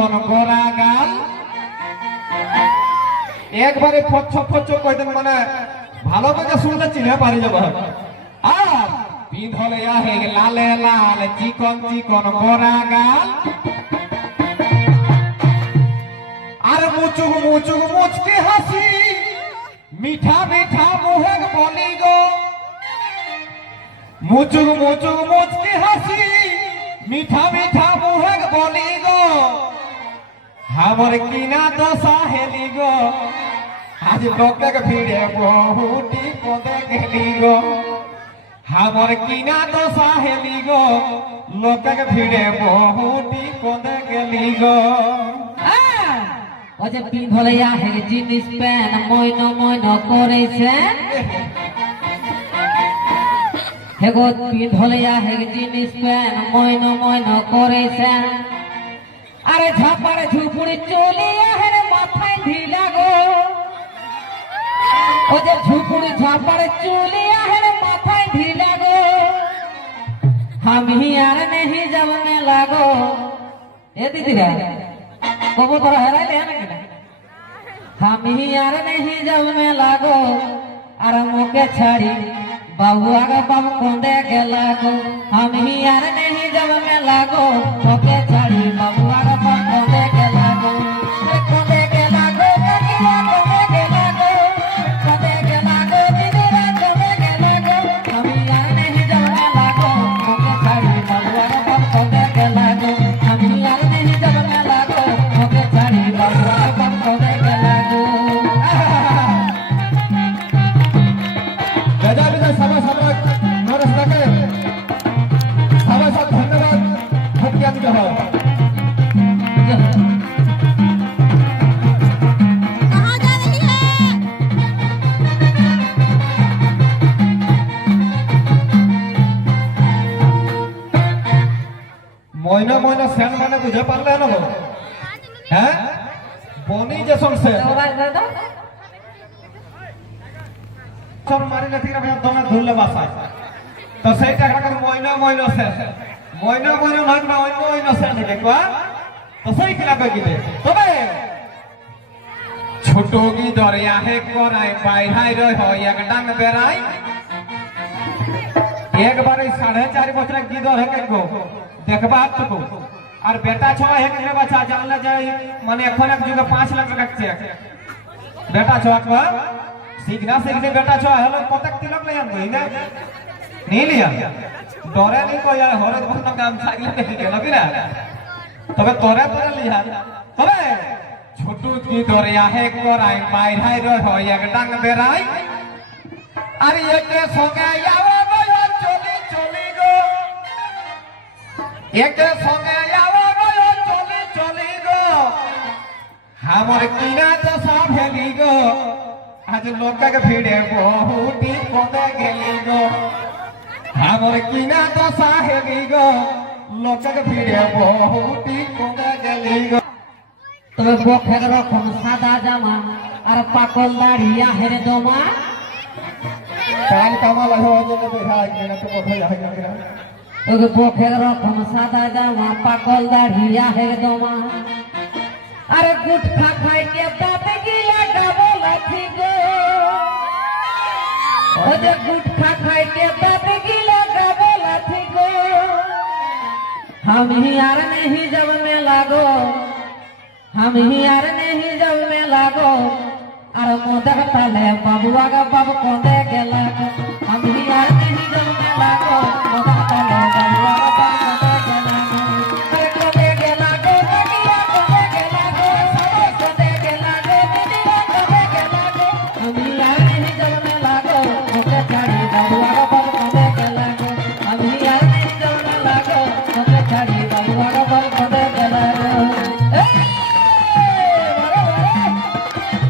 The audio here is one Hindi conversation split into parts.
গোরা গাল একবারে ফচ্ছ ফচ্ছ কইতেন মানে ভালো করে শুনতে চিনে পারি যাব আর পিঁধলে আহে লালে লাল চিকন চিকন গোরা গাল আর মুচুক মুচুক মুচকি হাসি মিঠা মিঠা মুহের বলি গো মুচুক মুচুক মুচকি হাসি মিঠা মিঠা মুহের বলি গো हमर किना दशा हेली गो आज लोकक फिरे बहुटी पदे गेली गो हमर किना दशा हेली गो लोकक फिरे बहुटी पदे गेली गो ओ जे पिंधलया हे जिनिस पेन মইন মইন করেছে হেগো পিंधलया हे जिनिस पेन মইন মইন করেছে আরে ঝাপাড়ে ঝুপুড়ি চলিয়া হেরে মাথায় ঢিলা গো ও যে ঝুপুড়ি ঝাপাড়ে চলিয়া হেরে মাথায় ঢিলা গো আমি আর नहीं जब में लागो ए दीदी रे কবো তোরা হেরাইলে নাকি না আমি আর नहीं जब में लागो আর মোকে ছাড়ি বাবু আগে বাবু কোন্দে গেলা গো আমি আর नहीं जब में लागो মোকে ছাড়ি বাবু আগে বাবু কোন্দে গেলা গো কোন্দে গেলা গো কাকিয়া কোন্দে গেলা গো কোন্দে গেলা গো দিদিরা কোন্দে গেলা গো আমি আর नहीं जब में लागो মোকে ছাড়ি বাবু আগে বাবু কোন্দে গেলা গো আমি আর नहीं जब में लागो মোকে ছাড়ি বাবু আগে বাবু কোন্দে গেলা গো দাদা দাদা সবাই সবাই নরস থাকে সবাই সব ধন্যবাদ ভক্তিয়ান জহ कहाँ जा रही है? মইনা মইনা সেন মানে বুঝে পারলে না হ্যাঁ বনি যেসন সে মোবাইল দে দাও সব মারি না ঠিক না দমে ধুললে বাসায় তো সেইটা একটা মইনা মইনা সে মইনা মইনা নয় না অন্য মইনা সে থাকে কোয়া তো সেই কিলা কই কিতে তবে ছোট কি দরিয়া হে করাই বাইহাই রই হয় এক ডাং বেরাই একবারে 4.5 বছর কি দর হে কেগো দেখবা তো আর বেটা ছয় হে কে বাচ্চা জানলে যাই মানে এখন এক যুগে 5 লাখ টাকা চেক বেটা ছয় কো सीखना सीखने बेटा छो हेलो पतक तिलक ले जान ना नहीं लिया डरे नहीं को यार हरे बंद काम साइले नहीं के लगी ना तबे तोरे तोरे लिया तबे छोटू की दरिया है कोराई माइराई रो हो एक डांग बेराई अरे एके संगे आवे गयो चली चली गो एके संगे आवे गयो चली चली गो हमर किना दशा भेली गो आज लोकक फिरे बहुटी पदे गेली गो हमर किना दशा हेली गो लोकक फिरे बहुटी पदे गेली गो তবে বখের রকম সাদা জামা আর পাকল দাড়িয়া হেরে দমা কাল কামাল हो जने बेहा केना तो কথা যাই না ওই বখের রকম সাদা জামা পাকল দাড়িয়া হেরে দমা আরে গুটখা খাই কে দাঁতে গিলা গাবো লাঠি গো ও যে গুটখা খাই কে দাঁতে গিলা গাবো লাঠি গো हम ही यार नहीं जब में लागो हम ही यार नहीं जब में लागो अरे मोदक तले बाबुआ का बाबू कोंदे गेला हम ही यार नहीं जब में लागो मोदक तले बाबुआ का बाबू कोंदे गेला अरे कोंदे गेला गो तकिया कोंदे गेला गो सब कोंदे गेला गो दीदिया कोंदे गेला गो हम ही यार नहीं जब में लागो मोदक छाड़ी बाबुआ का बाबू कोंदे गेला गो हम ही यार नहीं जब में लागो मोदक छाड़ी बाबुआ का बाबू कोंदे गेला गो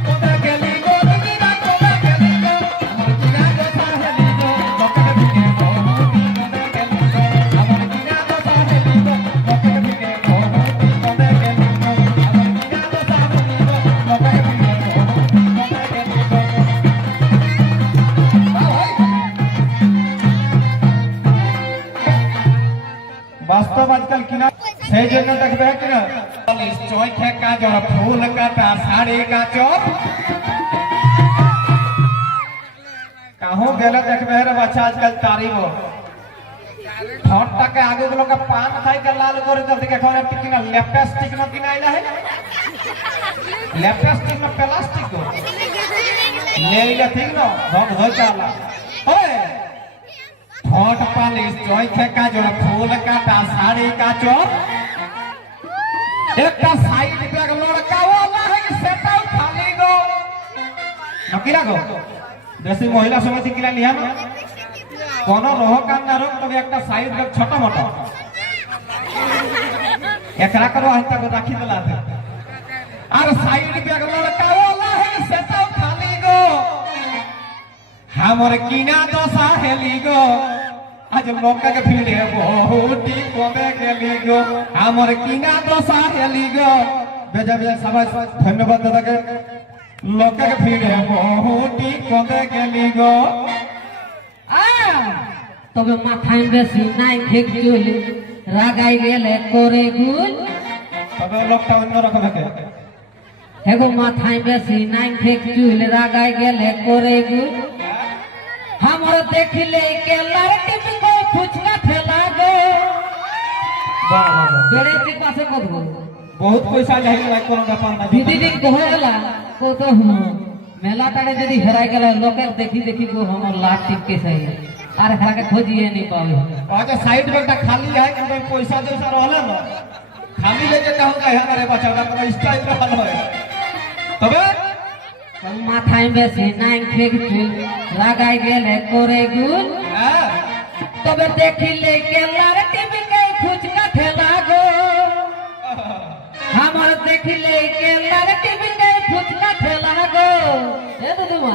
पदे गेली गो बिना पदे गेली गो हमर किना दशा हेली गो लोकक फिरे बहुटी पदे गेली गो हमर किना दशा हेली गो लोकक फिरे बहुटी पदे गेली गो हमर किना दशा हेली गो लोकक फिरे बहुटी पदे गेली गो বাস্তব আজকাল কিনা সেই জন্য দেখবে কিনা নিশ্চয় ঠেকা জল ফুল কাটা শাড়ি কাচপ कहूँ गेले देखबे रे बच्चा आजकल तारीफ ठोट तक आगे के लोग पान खाई के लाल करे तो देखे खरे टिकना लिपस्टिक न किनाइला है लिपस्टिक में प्लास्टिक को ले ले ठीक न धन हो जाला ओए ठोट पालिश जोई खेका जो फूल काटा साड़ी का चोप एकटा साइड बैग लड़का वाला है सेटाउ खाली गो नकिला गो जैसे महिला समिति किला लिया ना कोनो रोह काम ना रोक तबे एकटा साइड बैग छोटा मोटा एकरा करो हंता को राखी देला दे और साइड बैग लड़का वाला है सेटाउ खाली गो हमर किना दशा हेली गो आज लोक के भीड़ है बहुत ही कमे गेली गो हमर किना दशा हेली गो बेजा बेजा सबाई धन्यवाद दादा के लोक के भीड़ है बहुत ही कमे गेली गो তবে মাথায় বেশি নাই ঠিক চলে রাগাই গেলে করে গুল তবে লোকটা অন্য রকম থাকে হেগো মাথায় বেশি নাই ঠিক চলে রাগাই গেলে করে গুল हमर देखले के लड़के को फुचका ठेला गो वाह वाह बेड़े के पासे कदबो बहुत पैसा जाहि लाग कोनो व्यापार ना दीदी दिन कहला को तो हम मेला टाड़े यदि हेराय गेला लोके देखी देखी को हमर लाट टिप के सही आर हरा के खोजिए नहीं पावे आज साइड में का खाली है कि पैसा जैसा रहला ना खाली ले जे कहूं है हमारे बच्चा का स्टाइल रहल है तबे মাথায় বেশি নাই ঠিক চুল লাগাই গেলে করে গুল তবে দেখিলে কেলার টিভিকে ফুচকা ঠেলা গো আমার দেখিলে কেলার টিভিকে ফুচকা ঠেলা গো এ দুদুমা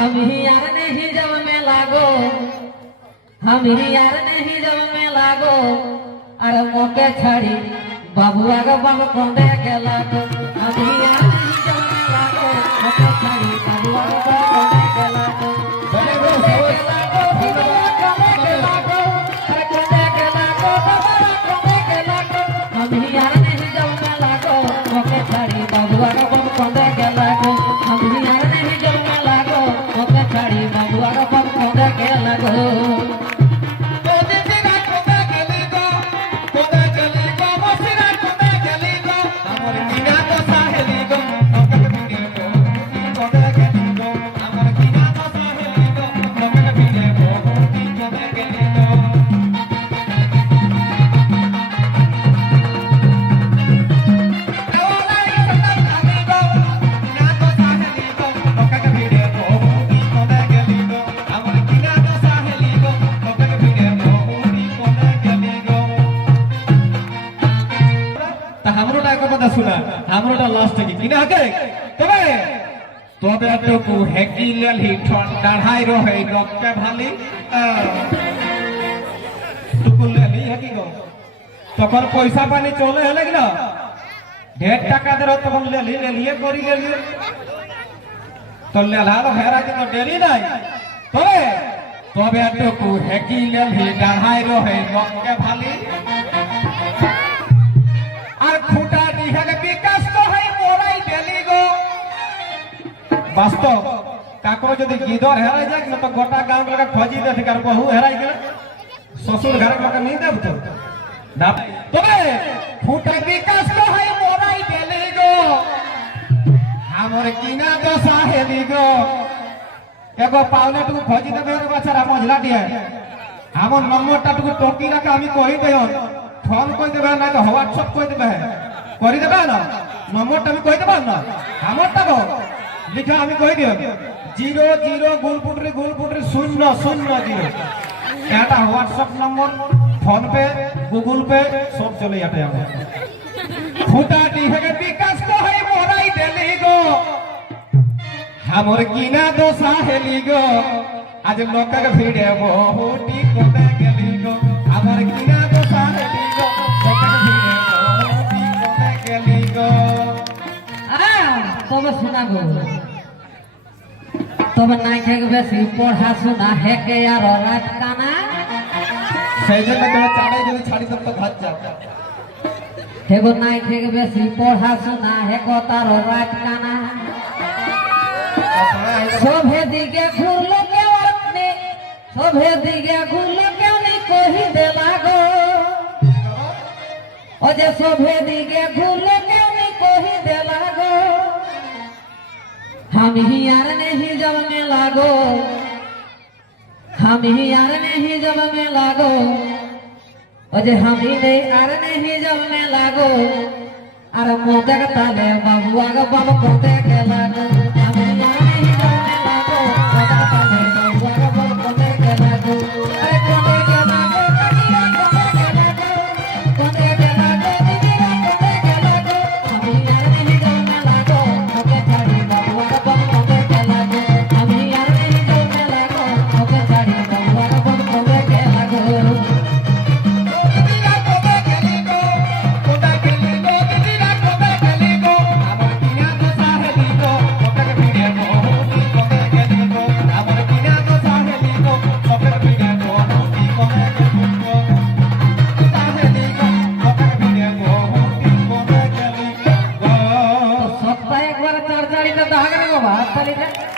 আমি আর नहीं जब मेला गो हम यार नहीं जब मेला गो अरे मोके छाड़ी बाबू आगे बाबू कोंदे गेला गो हम यार नहीं जब मेला गो मोके छाड़ी बाबू आगे बाबू कोंदे गेला गो बड़े बड़े अरे कोंदे गेला गो बाबा कोंदे गेला गो हम यार नहीं जब मेला गो मोके छाड़ी बाबू आगे बाबू कोंदे गेला गो हम यार नहीं जब मेला गो मोके छाड़ी बाबू आगे बाबू कोंदे गेला गो सुना हमरोटा लास्ट की किना के तबे तबे तो को हेकी लेली ठंडाई रहे लोक के भाली तुकुल लेली हेकी गो तकर पैसा पानी चले हले कि ना ढेर टाका दे तখন लेली लेलिए करी लेलिए तो लेला हेरा के तो डेरी नहीं तबे तबे तो को हेकी लेली डाहाई रहे लोक के भाली আর খুঁটা দিহাকে বিকাশ তো হয় মোরাই ডেলি গো বাস্তব কাকো যদি গিদর হেরাই যায় না তো গোটা গাঁও লোক খোঁজি দেখে আর বহু হেরাই গেল শ্বশুর ঘরে লোক नहीं দেব তো না তবে খুঁটা বিকাশ তো হয় মোরাই ডেলি গো हमर কিনা দশা হেলি গো এগো পাওলে টুকু খোঁজি দেবে রে বাছারা মজলা দিয়ে আমার নম্বরটা টুকু টকি রাখা আমি কই দেও ফোন কই দেবে না তো হোয়াটসঅ্যাপ কই দেবে করি দেবে না নম্বরটা আমি কই দেব না আমারটা গো লিখা আমি কই দিও 00 গুলপুটরি 000 এটা হোয়াটসঅ্যাপ নম্বর ফোন পে গুগল পে সব চলে যাবে আমার ফুটাটি হেগে বিকাশ তো হয় মোরাই দেলি গো हमर কিনা দশা হেলি গো আজ লোককে ভিড়ে বহুটি কোতে গেলি গো हमर কিনা দশা হেলি গো তবে শোনা গো তবে নাই থেকে বেশি পড়াশোনা হেকে আর রাত কানা সেই জন্য তোরা চালাই যদি ছাড়ি তোর তো ঘর যা হেগো নাই থেকে বেশি পড়াশোনা হেগো তার রাত কানা সভে দিকে ঘুরলো কেউ নেই সভে দিকে ঘুরলো কেউ নেই কহি দেলা গো ও যে সভে দিকে ঘুরলো কেউ নেই কহি দেলা গো हम ही यार नहीं जब में लागो हम ही यार नहीं जब में लागो अजे हम ही नहीं यार नहीं जब में लागो अरे मोते का ताले बाबुआ का बाबा कोते के लागो